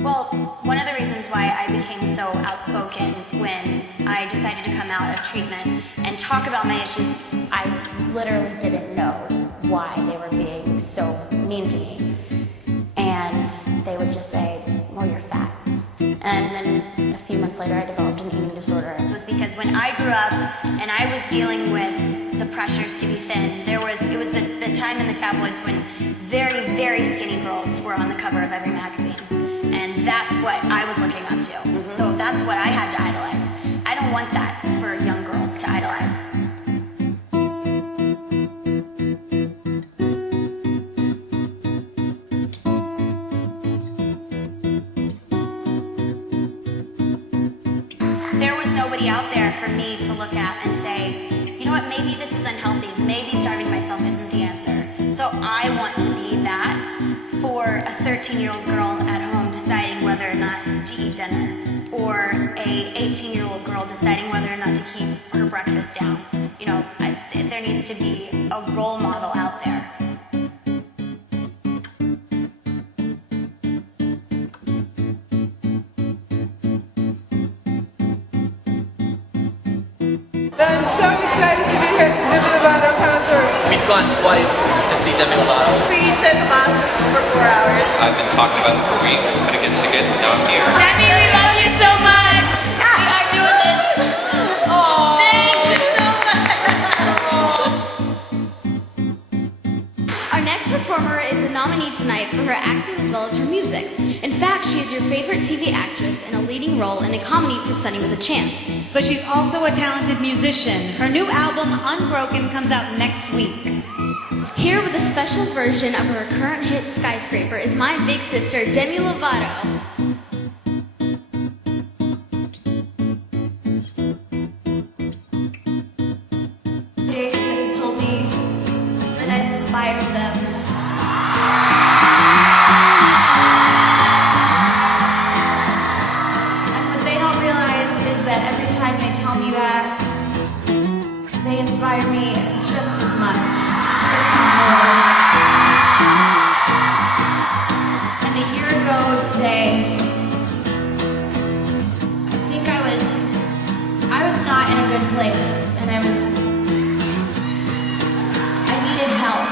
Well, one of the reasons why I became so outspoken when I decided to come out of treatment and talk about my issues, I literally didn't know why they were being so mean to me. And they would just say, well, you're fat. And then a few months later, I developed an eating disorder. It was because when I grew up and I was dealing with the pressures to be thin, it was the time in the tabloids when very, very skinny girls were on the cover of every magazine. And that's what I was looking up to. So that's what I had to idolize. I don't want that for young girls to idolize. There was nobody out there for me to look at and say, you know what, maybe this is unhealthy. Maybe starving myself isn't the answer. So I want to be that for a 13-year-old girl at home deciding whether or not to eat dinner, or a 18-year-old girl deciding whether or not to keep her breakfast down. You know, there needs to be a role model out there. I'm so excited to be here at the Demi Lovato concert. We've gone twice to see Demi Lovato. We took bus for 4 hours. I've been talking about it for weeks, couldn't get tickets, now I'm here. Demi, we love you so much! We are doing this. Oh, thank you so much. Our next performer is a nominee tonight for her acting as well as her music. In fact, she is your favorite TV actress in a leading role in a comedy for Sunny with a Chance. But she's also a talented musician. Her new album, Unbroken, comes out next week. Here with a special version of her current hit Skyscraper is my big sister, Demi Lovato. They told me that I inspired them. That every time they tell me that, they inspire me just as much. And a year ago today, I think I was not in a good place, and I needed help.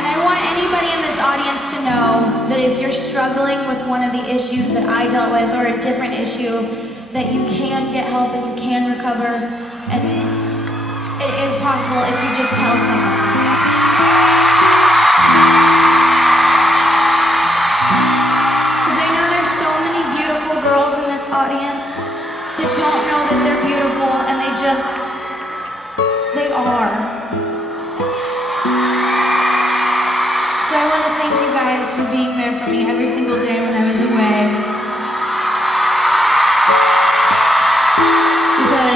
And I want anybody in this audience to know that if you're struggling with one of the issues that I dealt with, or a different issue, that you can get help and you can recover, and it is possible if you just tell someone. Because I know there's so many beautiful girls in this audience that don't know that they're beautiful, and they are. So I want to thank you guys for being there for me every single day when I was away.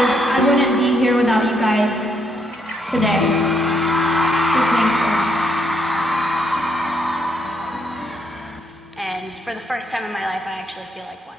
I wouldn't be here without you guys today. So thank you. And for the first time in my life, I actually feel like one.